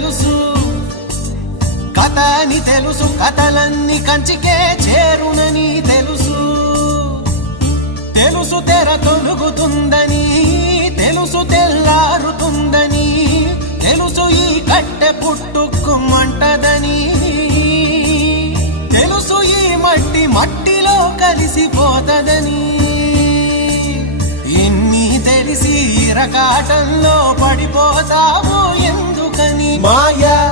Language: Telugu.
తెలుసు, కథ అని తెలుసు, కథలన్నీ కంచికే చేరునని తెలుసు. తెలుసు తెర తొలుగుతుందని, తెలుసు తెల్లారుతుందని, తెలుసు ఈ కట్టె పుట్టుకుమంటదని, తెలుసు ఈ మట్టి మట్టిలో కలిసిపోతదని. ఇన్ని తెలిసి ఇరకాటంలో పడిపోతావు ఎందుకని? మాయా